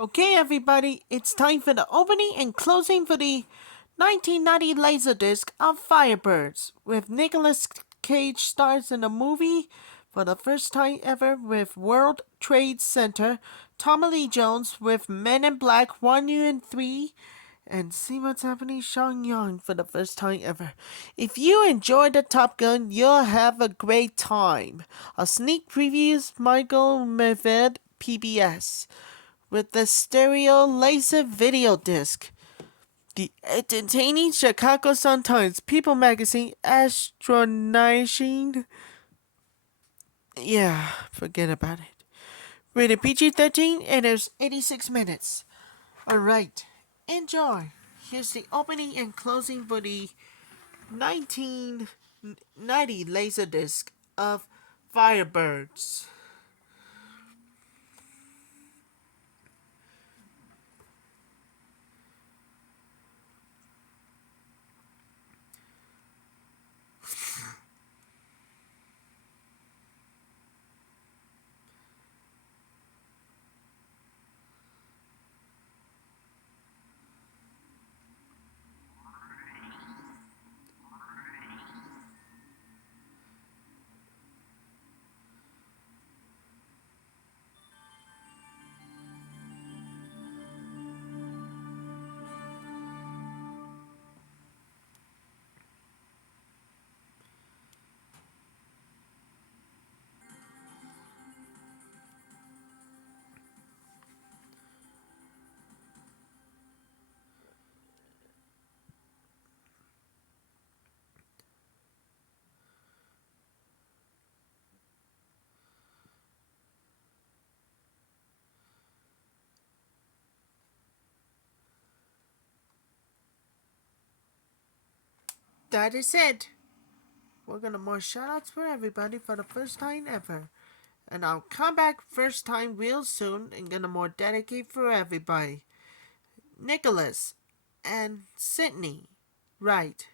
Okay, everybody, it's time for the opening and closing for the 1990 Laserdisc of Firebirds, with Nicolas Cage stars in the movie for the first time ever with World Trade Center, Tommy Lee Jones with Men in Black 1 and 3, and See What's Happening Sean Young for the first time ever. If you enjoyed the Top Gun, you'll have a great time. A sneak previews Michael Medved PBS with the stereo laser video disc. The entertaining Chicago Sun-Times, People Magazine, Astronautian. Yeah, forget about it. Rated PG-13 and there's 86 minutes. Alright, enjoy. Here's the opening and closing for the 1990 Laserdisc of Firebirds. That is it. We're gonna more shoutouts for everybody for the first time ever. And I'll come back first time real soon and gonna more dedicate for everybody. Nicholas and Sydney. Right.